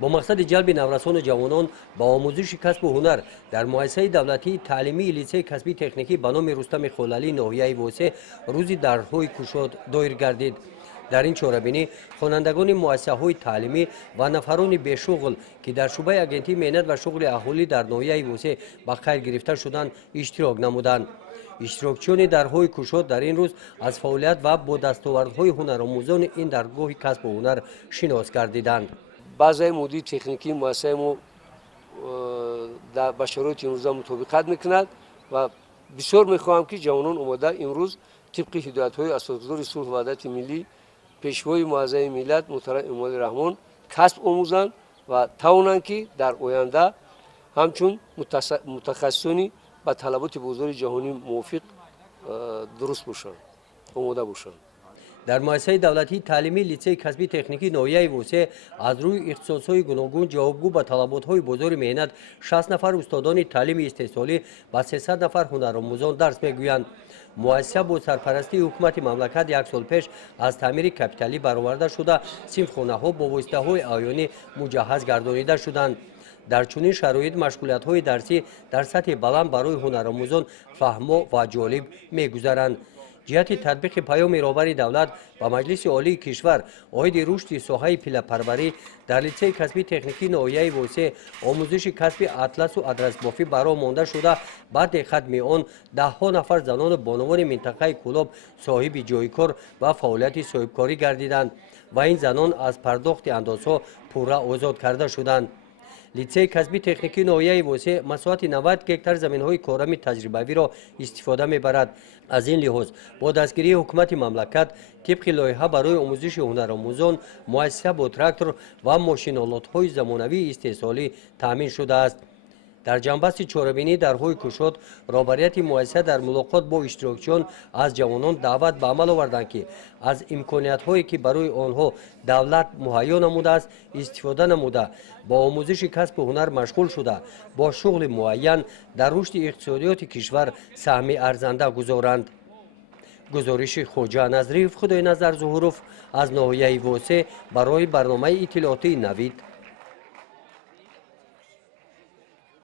با مقصد جلب نورسان جوانان با آموزش کسب و هنر در مؤسسه دولتی تعلیمی لیسه کسبی تکنیکی به نام رستم خلالی ناحیه وسه روزی در روی کشاد دایر گردید. در این چاره‌بینی خوانندگان مؤسسه‌های تعلیمی و نفران بی‌شغل که در شعبه اگنتی مهنت و شغل اهالی در ناحیه وسه به خیر گرفته شدند اشتراک نمودند. اشتراکچیان در روی کشاد در این روز از فعالیت و با دستاوردهای هنرآموزان این درگاه کسب و هنر شناس گردیدند. بعضی مدیر تکنیکی مؤسسه ما با شرایط امروزه مطابقت میکند و بسیار میخواهم که جوانان اومده امروز طبق هدایت‌های اساتذه صلح و وحدت ملی پیشوای معظم ملت محترم امام رحمان کسب آموزند و توانند که در آینده همچون متخصصانی با طلبات بازار جهانی موافق درست باشند آماده باشند. در مؤسسه دولتی تعلیمی لیسه کسبی تکنیکی ناحیه وسه از روی اختصاص‌های گوناگون جوابگو به طلبات‌های بازار مهنت 60 نفر استادان تعلیم استحصالی و 300 نفر هنرآموزان درس میگویند. مؤسسه با سرپرستی حکومت مملکت یک سال پیش از تعمیر کپیتالی برآورده شده صنفخانه‌ها با واسطه‌های عیانی مجهز گردانیده شدند. در چنین شرایط مشغولیت‌های درسی در سطح بلند برای هنرآموزان فهمو و جالب می‌گذرند. جهت تطبیق پیام رهبر دولت و مجلس عالی کشور عاید رشد ساحه پله‌پروری در لیسه کسبی تکنیکی ناحیه وسه آموزش کسب اطلس و ادرس بافی برای مانده شده بعد ختم آن ده‌ها نفر زنان بانوان منطقه کلاب صاحب جای کار و فعالیت صاحبکاری گردیدند و این زنان از پرداخت اندازها پوره آزاد کرده شدند. لیسه کسبی تکنیکی ناحیه وسه مساحت 90 هکتار زمین‌های کارمی تجربوی را استفاده می‌برد. از این لحاظ با دستگیری حکومت مملکت طبق لایحه برای آموزش هنرآموزان مؤسسه با تراکتور و ماشین‌آلات‌های زمانوی استحصالی تامین شده است. در جنبست چاره‌بینی در روی کشاد رهبریت مؤسسه در ملاقات با اشتراکچیان از جوانان دعوت به عمل آوردند که از امکانیت‌هایی که برای آنها دولت مهیا نموده است استفاده نموده با آموزش کسب و هنر مشغول شده با شغل معین در رشد اقتصادیات کشور سهم ارزنده گذارند. گزارش خوجا نظری خدای نظر ظهوروف از ناحیه وسه برای برنامه اطلاعاتی نوید.